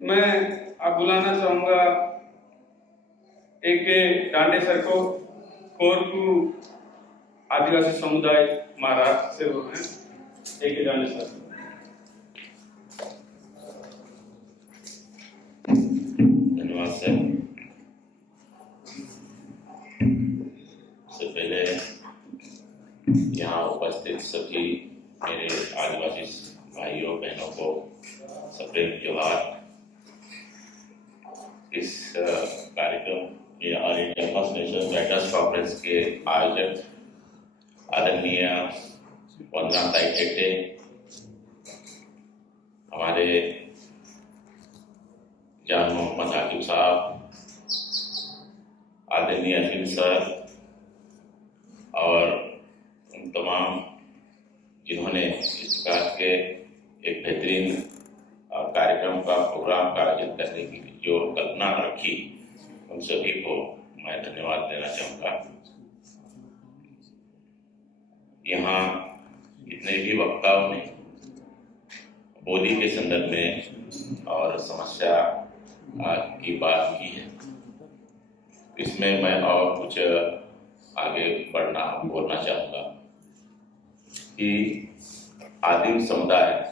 मैं अब बुलाना चाहूंगा एक डांडे सर को। कोरकू आदिवासी समुदाय महाराष्ट्र से वो हैं, एक डांडे सर। धन्यवाद सर। सबसे पहले यहाँ उपस्थित सभी मेरे आदिवासी भाइयों बहनों को सप्रेम जोहार। इस कार्यक्रम में all India first nation writers conference के आयोजक आदरणीय वंदनाताई टेटे, हमारे जान मोहम्मद आकिब साहब, आदरणीय अफीम सर और उन तमाम जिन्होंने इस प्रकार के एक बेहतरीन कार्यक्रम का प्रोग्राम का आयोजन करने की जो कल्पना रखी, उन सभी को मैं धन्यवाद देना चाहूँगा। यहाँ जितने भी वक्ताओं ने बोली के संदर्भ में और समस्या की बात की है, इसमें मैं और कुछ आगे बोलना चाहूँगा कि आदिम समुदाय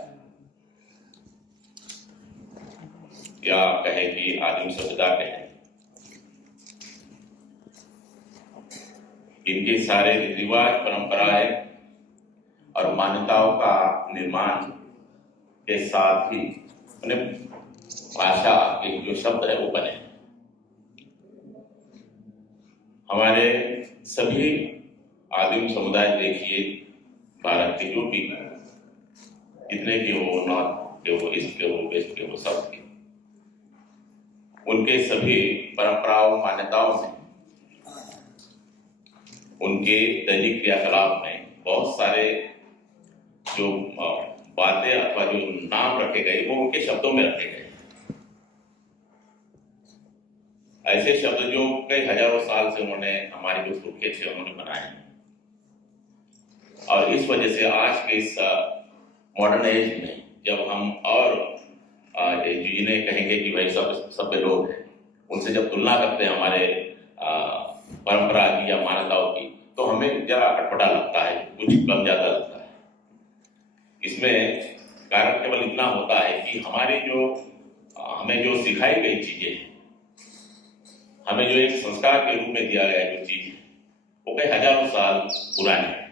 या कहे कि आदिम सभ्यता कहे, इनके सारे रिवाज, परंपराएं और मान्यताओं का निर्माण के साथ ही उन्हें भाषा के जो शब्द है वो बने। हमारे सभी आदिम समुदाय देखिए, भारत के जो भी जितने भी हो, नॉर्थ के हो, ईस्ट के हो, वेस्ट के हो, सब के, उनके सभी परंपराओं, मान्यताओं में, उनके दैनिक क्रियाकलाप में बहुत सारे जो बातें अथवा जो नाम रखे गए वो उनके शब्दों में रखे गए। ऐसे शब्द जो कई हजारों साल से उन्होंने, हमारे जो पुरखे थे, उन्होंने बनाए हैं। और इस वजह से आज के इस मॉडर्न एज में जब हम और जिन्हें कहेंगे कि भाई सब सभ्य लोग हैं, उनसे जब तुलना करते हैं हमारे परंपरा की या मान्यताओं की, तो हमें जरा अटपटा लगता है, कुछ कम ज्यादा लगता है। इसमें कारण केवल इतना होता है कि हमें जो सिखाई गई चीजें हैं, हमें जो एक संस्कार के रूप में दिया गया जो चीज है, वो कई हजारों साल पुरानी है।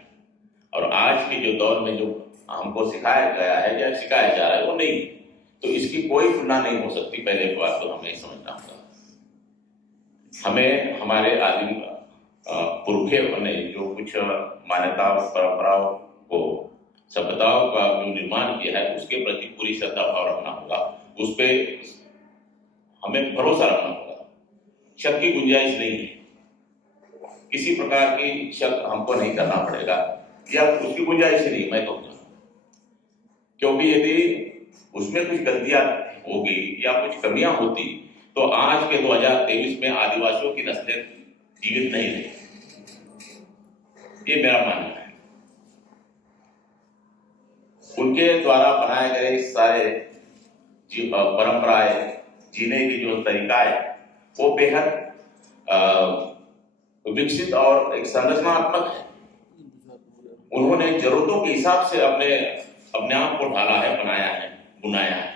और आज के जो दौर में जो हमको सिखाया गया है या सिखाया जा रहा है वो नहीं, तो इसकी कोई तुलना नहीं हो सकती। पहले की बात तो हमें समझना होगा। हमें हमारे आदिम पुरखे ने जो कुछ मान्यताओं, परंपराओं को, सभ्यताओं का जो निर्माण किया है, उसके प्रति पूरी श्रद्धा भाव रखना होगा, उस पर हमें भरोसा रखना होगा। शक की गुंजाइश नहीं है, किसी प्रकार की शक हमको नहीं करना पड़ेगा, या उसकी गुंजाइश नहीं, मैं कहूँगा। क्योंकि यदि उसमें कुछ गलतियां होगी या कुछ कमियां होती, तो आज के 2023 में आदिवासियों की नस्लें जीवित नहीं रही। ये मेरा मानना है। उनके द्वारा बनाए गए सारे परंपराएं, जीने की जो तरीका है, वो बेहद विकसित और एक संरचनात्मक है। उन्होंने जरूरतों के हिसाब से अपने आप को ढाला है, बनाया है, बुनाया है।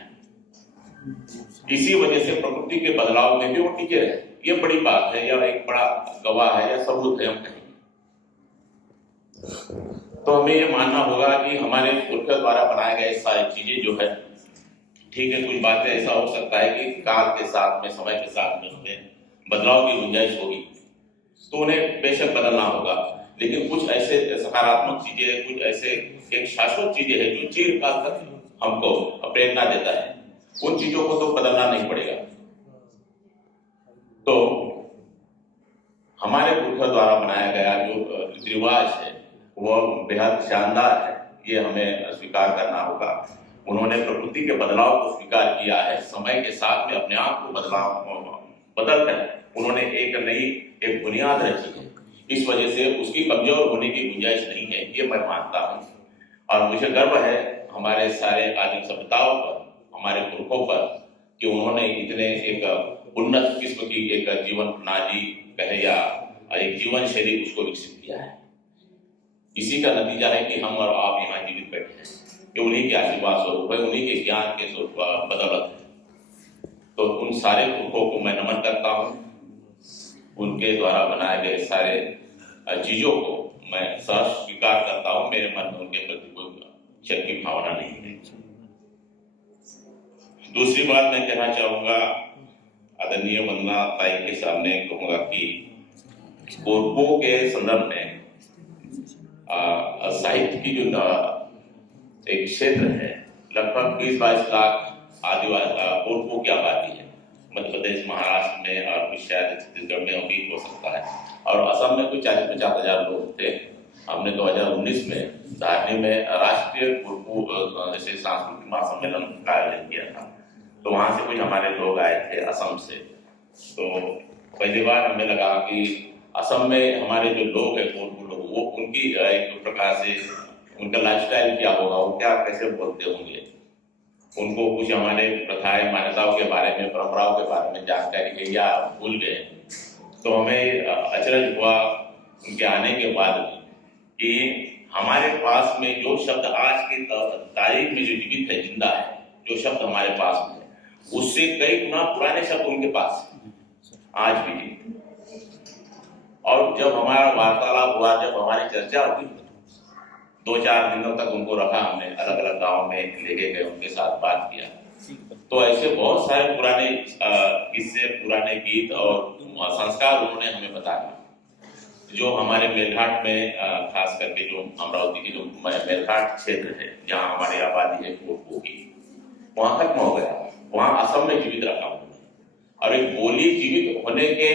इसी वजह से प्रकृति के बदलाव में भी वो टिके रहे। ये बड़ी बात है, या एक बड़ा गवाह है या सबूत है, हम कहेंगे। तो हमें ये मानना होगा कि हमारे पुरखों द्वारा बनाए गए सारी चीजें जो है, ठीक है, कुछ बातें ऐसा हो सकता है कि काल के साथ में, समय के साथ में उसमें बदलाव की गुंजाइश होगी, तो उन्हें बेशक बदलना होगा। लेकिन कुछ ऐसे सकारात्मक चीजें, कुछ ऐसे एक शाश्वत चीजें हैं जो चिरकाल तक हमको प्रेरणा देता है, उन चीजों को तो बदलना नहीं पड़ेगा। तो हमारे पुरखों द्वारा बनाया गया जो रिवाज है वो बेहद शानदार है, ये हमें स्वीकार करना होगा। उन्होंने प्रकृति के बदलाव को स्वीकार किया है, समय के साथ में अपने आप को बदल कर उन्होंने एक बुनियाद रखी है। इस वजह से उसकी कमजोर होने की गुंजाइश नहीं है, ये मैं मानता हूँ। और मुझे गर्व है हमारे सारे आदिम सभ्यताओं पर, हमारे पुरखों पर, कि उन्होंने इतने एक उन्नत किस्म की एक जीवन प्रणाली कहे या एक जीवन शैली उसको विकसित किया है। इसी का नतीजा है कि हम और आप यहाँ जीवित बैठे हैं, कि उन्हीं के आशीर्वाद स्वरूप है, उन्हीं के ज्ञान के बदौलत है। तो उन सारे पुरखों को मैं नमन करता हूँ। उनके द्वारा बनाए गए सारे चीजों को मैं सहर्ष स्वीकार करता हूँ। मेरे मन में उनके प्रति कोई शक की भावना नहीं है। दूसरी बात मैं कहना चाहूंगा, आदरणीय वंदना ताई के सामने कहूंगा कि पुरखों के संदर्भ में साहित्य की जो एक क्षेत्र है, लगभग 20-22 लाख आदिवासी पुरखों की आबादी है। मध्य प्रदेश, महाराष्ट्र में और कुछ शायद छत्तीसगढ़ में भी हो सकता है, और असम में कुछ 40-50 हजार लोग थे। हमने 2019 में धारनी में राष्ट्रीय पुरखों जैसे सांस्कृतिक महासम्मेलन का आयोजन किया था, तो वहां से कुछ हमारे लोग आए थे असम से। तो पहली बार हमें लगा कि असम में हमारे जो लोग हैं पुरखों लोग, वो उनकी एक प्रकार से उनका लाइफस्टाइल क्या होगा, वो क्या कैसे बोलते होंगे, उनको कुछ हमारे प्रथाएं मान्यताओं के बारे में, परंपराओं के बारे में जानकारी है या भूल गए। तो हमें अचरज हुआ उनके आने के बाद कि हमारे पास में जो शब्द आज की तारीख में जो जीवित है, जिंदा है, जो शब्द हमारे पास में है, उससे कई गुना पुराने शब्द उनके पास आज भी। और जब हमारा वार्तालाप हुआ, जब हमारी चर्चा हुई, 2-4 दिनों तक उनको रखा हमने, अलग अलग गांव में लेके गए, उनके साथ बात किया। तो ऐसे बहुत सारे पुराने किस्से, पुराने गीत और संस्कार उन्होंने हमें बताया, जो हमारे मेलघाट में खास करके जो अमरावती की जो मेलघाट क्षेत्र है, जहाँ हमारी आबादी है पुरखों की, वहां खत्म हो गया। वहां असम में जीवित रखा उन्होंने, और एक बोली जीवित होने के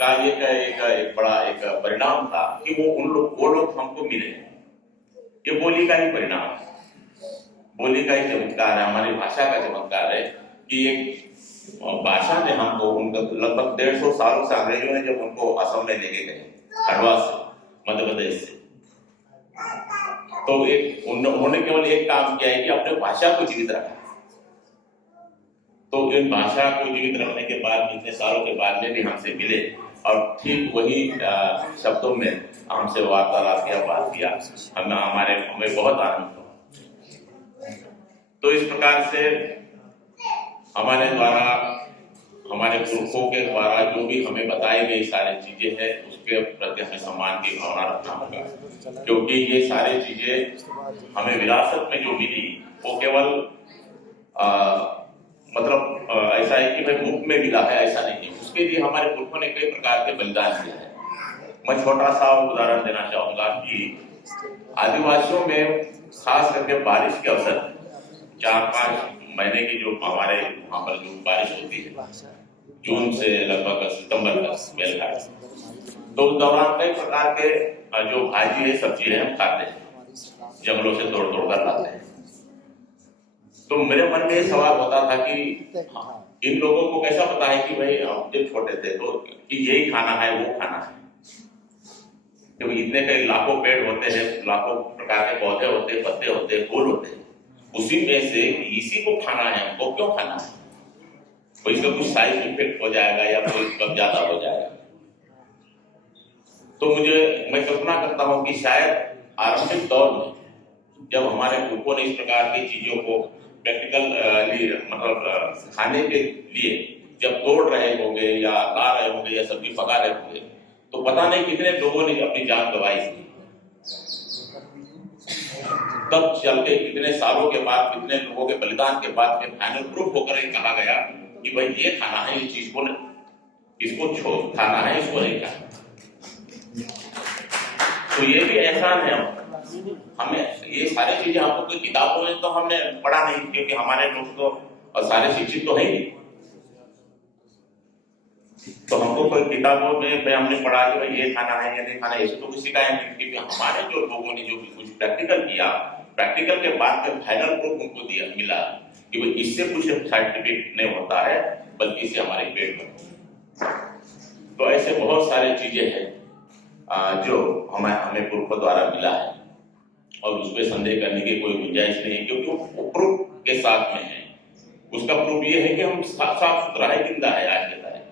का एक बड़ा एक परिणाम था कि वो लोग हमको मिले। ये बोली का ही परिणाम है, बोली का ही चमत्कार है, हमारी भाषा का चमत्कार है कि एक भाषा ने हमको, उनका लगभग 150 सालों से अंग्रेजों ने जब उनको असम में लेके गए, खंडवा से, मध्य प्रदेश से, तो एक उन्होंने केवल एक काम किया है कि अपने भाषा को जीवित रखा। तो इन भाषा को जीवित रखने के बाद, इतने सालों के बाद में भी हमसे मिले और ठीक वही शब्दों में हमसे वार्तालाप किया, बात किया। हमें बहुत आनंद हुआ। तो इस प्रकार से हमारे द्वारा, हमारे पुरखों के द्वारा जो भी हमें बताई गई सारी चीजें हैं, उसके प्रति हमें सम्मान की भावना रखना होगा, क्योंकि ये सारी चीजें हमें विरासत में जो मिली वो केवल ऐसा है कि भाई मुफ्त में मिला है, ऐसा नहीं है। उसके लिए हमारे पुरखों ने कई प्रकार के बलिदान दिए हैं। मैं छोटा सा उदाहरण देना चाहूंगा कि आदिवासियों में खास करके बारिश के अवसर, 4-5 महीने की जो हमारे वहां पर जो बारिश होती है, जून से लगभग सितंबर तक मेलघाट, तो उस दौरान कई प्रकार के जो भाजी है, सब्जी है, हम खाते हैं, जंगलों से तोड़ कर लाते हैं। तो मेरे मन में ये सवाल होता था कि इन लोगों को कैसा पता है कि भाई हम जब छोटे थे तो कि यही खाना है, वो खाना है, क्योंकि इतने कई लाखों पेड़ होते हैं, लाखों प्रकार के पौधे होते हैं, पत्ते होते हैं, फूल होते हैं, उसी में से इसी को खाना है, हमको क्यों खाना है? कोई इसका कुछ साइड इफेक्ट हो जाएगा या कोई कम ज्यादा हो जाएगा। तो मैं कल्पना करता हूँ कि शायद आरंभिक दौर में जब हमारे पुरखों ने इस प्रकार की चीजों को प्रैक्टिकल मतलब खाने के लिए जब तोड़ रहे होंगे या ला रहे होंगे या सब्जी पका रहे होंगे, तो पता नहीं कितने लोगों ने अपनी जान गंवाई थी। तब चल के कितने सालों के बाद, कितने लोगों के बलिदान के बाद में फाइनल प्रूफ होकर कहा गया कि भाई ये खाना है, इस चीज को इसको छोड़ खाना है, इसको नहीं खाना। तो ये भी एहसान है हमें। ये सारी चीजें हमको कोई किताबों में तो हमने पढ़ा नहीं, क्योंकि हमारे लोग तो सारे शिक्षित तो है ही, तो हमको कोई किताबों में हमने पढ़ा कि भाई ये खाना है या नहीं खाना, ऐसे तो कुछ सिखाया नहीं। क्योंकि हमारे जो लोगों ने जो भी कुछ प्रैक्टिकल किया, प्रैक्टिकल के बाद में फाइनल प्रूफ उनको मिला कि भाई इससे कुछ साइंटिफिक नहीं होता है, बल्कि इससे हमारे पेट में। तो ऐसे बहुत सारी चीजें हैं जो हमें पुरखों द्वारा मिला है, और उस पर संदेह करने की कोई गुंजाइश नहीं है, क्योंकि वो प्रूफ के साथ में है। उसका प्रूफ ये है कि हम साफ सुथरा है, जिंदा है आज के तारीख।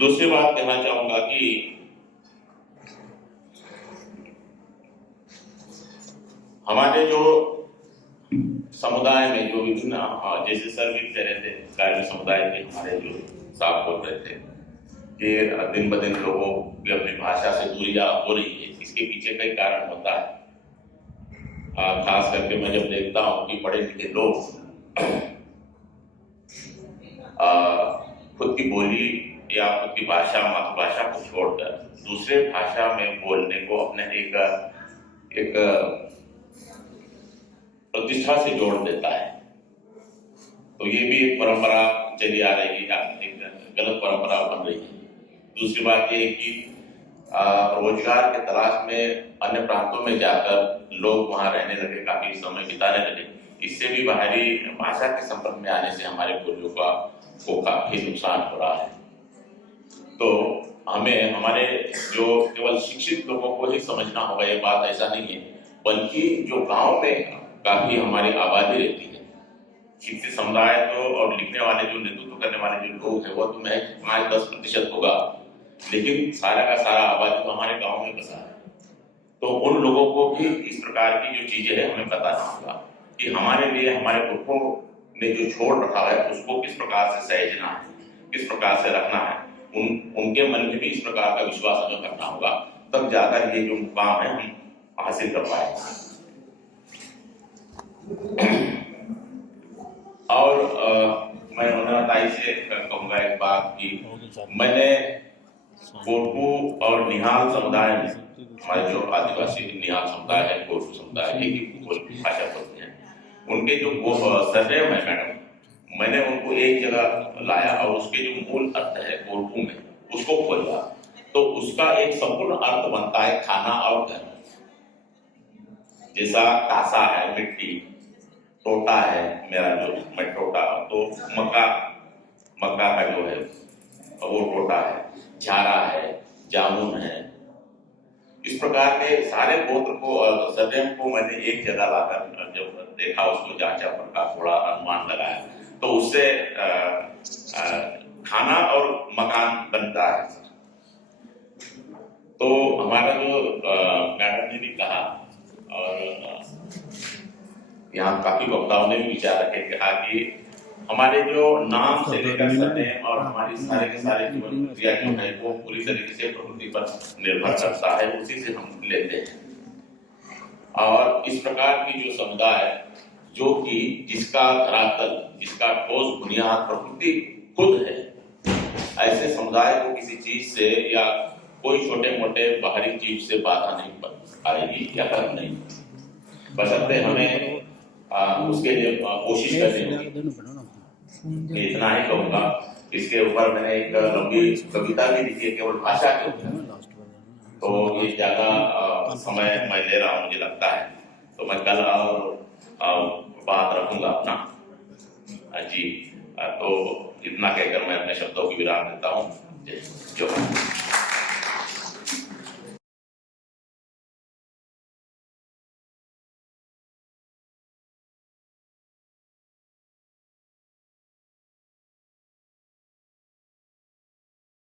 दूसरी बात कहना चाहूंगा कि हमारे जो समुदाय में जो विभिन्न जैसे सर भी कह रहे थे, कार्य समुदाय के हमारे जो साहब बोल रहे थे कि दिन ब दिन लोगों की अपनी भाषा से दूरियां हो रही है, इसके पीछे कई कारण होता है। खास करके मैं जब देखता हूँ कि पढ़े लिखे लोग खुद की बोली या खुद की भाषा, मातृभाषा को छोड़कर दूसरे भाषा में बोलने को अपने एक प्रतिष्ठा से जोड़ देता है। तो ये भी एक परंपरा चली आ रही है, एक गलत परंपरा बन रही है। दूसरी बात ये है कि रोजगार के तलाश में अन्य प्रांतों में जाकर लोग वहां रहने लगे, काफी समय बिताने लगे। इससे भी बाहरी भाषा के संपर्क में आने से हमारे पूर्वजों को काफी नुकसान हो रहा है। तो हमें हमारे जो केवल शिक्षित लोगों को ही समझना होगा, ये बात ऐसा नहीं है, बल्कि जो गांव में काफी हमारी आबादी रहती है, शिक्षित समुदाय तो और लिखने वाले जो नेतृत्व करने वाले जो लोग हैं वो तो महज 5-10% होगा, लेकिन सारा का सारा आबादी तो हमारे गांव में बसा है। तो उन लोगों को भी इस प्रकार की जो चीजें हैं हमें बताना होगा कि हमारे लिए हमारे पुरखों ने जो छोड़ रखा है उसको किस प्रकार से सहेजना है, किस प्रकार से रखना है। उनके मन में भी इस प्रकार का विश्वास हमें करना होगा, तब जाकर ये जो मुकाम है हम हासिल कर पाएंगे। और मैं उन्नताई से कहूंगा एक बात कि मैंने कोरकू और निहाल समुदाय में, हमारे जो आदिवासी निहाल समुदाय है, कोरकू समुदाय है, कि भाषा बोलते हैं, उनके जो सरनेम है मैडम, मैंने उनको एक जगह लाया और उसके जो मूल अर्थ है कोरकू में उसको खोला, तो उसका एक संपूर्ण अर्थ बनता है खाना और घर। जैसा कासा है मिट्टी, टोटा है, मेरा जो मैं टोटा, तो मक्का का जो है वो टोटा है, झारा है, जामुन है। इस प्रकार के सारे गोत्र को और सरनेम को मैंने एक जगह लाकर जब देखा, उसको जांचा, पड़का, थोड़ा अनुमान लगाया, तो उससे खाना और मकान बनता है। तो हमारा जो मैडम ने भी कहा और यहाँ काफी वक्ताओं ने भी विचार रखे, कहा कि हमारे जो नाम से लेकर सरनेम और हमारी सारे के सारे जीवन क्रिया जो है वो पूरी तरीके से प्रकृति पर निर्भर करता है, उसी से हम लेते हैं। और इस प्रकार की जो समुदाय जो कि जिसका धरातल, जिसका ठोस बुनियाद प्रकृति खुद है, ऐसे समुदाय को किसी चीज से या कोई छोटे मोटे बाहरी चीज से बाधा नहीं आएगी या कर नहीं, बशर्ते हमें उसके लिए कोशिश करनी होगी। इतना ही कहूंगा। इसके ऊपर मैंने एक लंबी कविता भी लिखी है केवल भाषा के ऊपर, तो ये ज्यादा समय मैं ले रहा हूँ मुझे लगता है, तो मैं कल और बात रखूंगा अपना जी। तो इतना कहकर मैं अपने शब्दों की विराम देता हूँ। जो